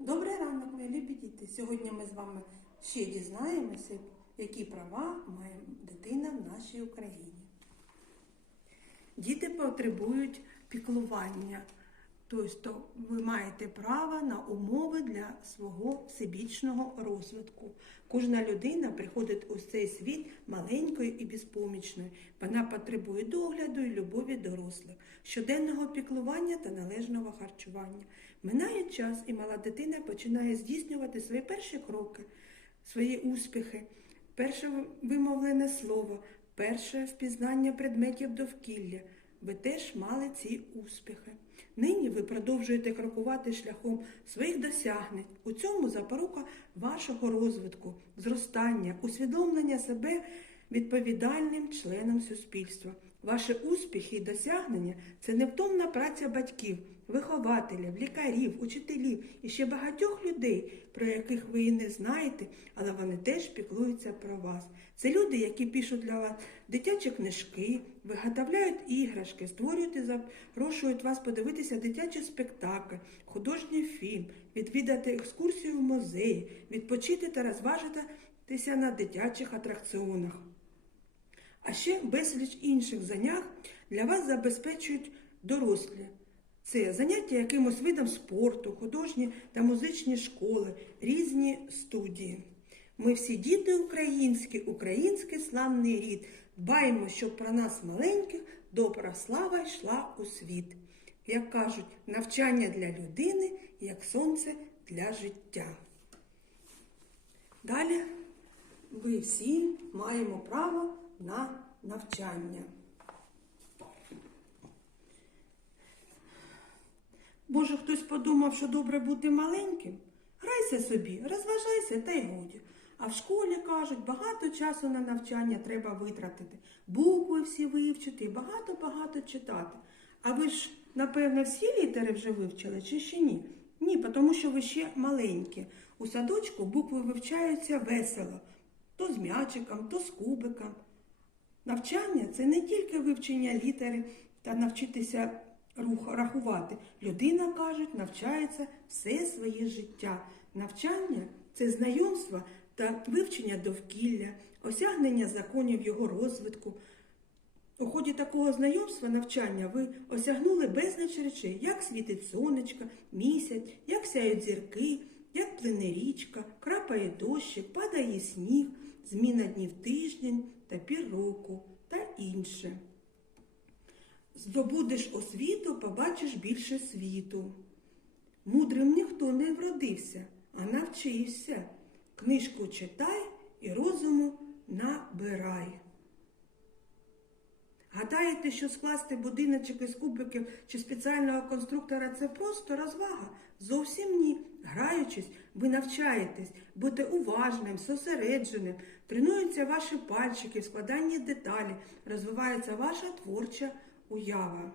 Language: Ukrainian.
Добрий ранок, мої любі діти. Сьогодні ми з вами ще дізнаємося, які права має дитина в нашій Україні. Діти потребують піклування, тобто ви маєте право на умови для свого всебічного розвитку. Кожна людина приходить у цей світ маленькою і безпомічною. Вона потребує догляду і любові дорослих, щоденного піклування та належного харчування. Минає час, і мала дитина починає здійснювати свої перші кроки, свої успіхи, перше вимовлене слово, перше впізнання предметів довкілля. Ви теж мали ці успіхи. Нині ви продовжуєте крокувати шляхом своїх досягнень. У цьому запорука вашого розвитку, зростання, усвідомлення себе відповідальним членом суспільства. Ваші успіхи і досягнення це невтомна праця батьків, вихователів, лікарів, учителів і ще багатьох людей, про яких ви і не знаєте, але вони теж піклуються про вас. Це люди, які пишуть для вас дитячі книжки, виготовляють іграшки, створюють і запрошують вас подивитися дитячий спектакль, художній фільм, відвідати екскурсію в музеї, відпочити та розважитися на дитячих атракціонах. А ще безліч інших занять для вас забезпечують дорослі. Це заняття якимось видом спорту, художні та музичні школи, різні студії. Ми всі діти українські, український славний рід. Дбаємо, щоб про нас маленьких добра слава йшла у світ. Як кажуть, навчання для людини, як сонце для життя. Далі ви всі маємо право на навчання. Може, хтось подумав, що добре бути маленьким? Грайся собі, розважайся та й годі. А в школі кажуть, багато часу на навчання треба витратити, букви всі вивчити багато-багато читати. А ви ж, напевно, всі літери вже вивчили чи ще ні? Ні, тому що ви ще маленькі. У садочку букви вивчаються весело, то з м'ячиком, то з кубиком. Навчання це не тільки вивчення літери та навчитися рух- рахувати. Людина, кажуть, навчається все своє життя. Навчання це знайомство та вивчення довкілля, осягнення законів його розвитку. У ході такого знайомства навчання ви осягнули безліч речей, як світить сонечко, місяць, як сяють зірки, як плине річка, крапає дощик, падає сніг, зміна днів тиждень та пір року та інше. Здобудеш освіту, побачиш більше світу. Мудрим ніхто не вродився, а навчився. Книжку читай і розуму набирай. Гадаєте, що скласти будиночок із кубиків чи спеціального конструктора це просто розвага? Зовсім ні. Граючись, ви навчаєтесь бути уважним, зосередженим, тренуються ваші пальчики в складанні деталі, розвивається ваша творча уява.